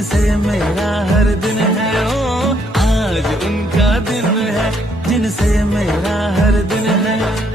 जिनसे मेरा हर दिन है, ओ आज उनका दिन है, जिनसे मेरा हर दिन है।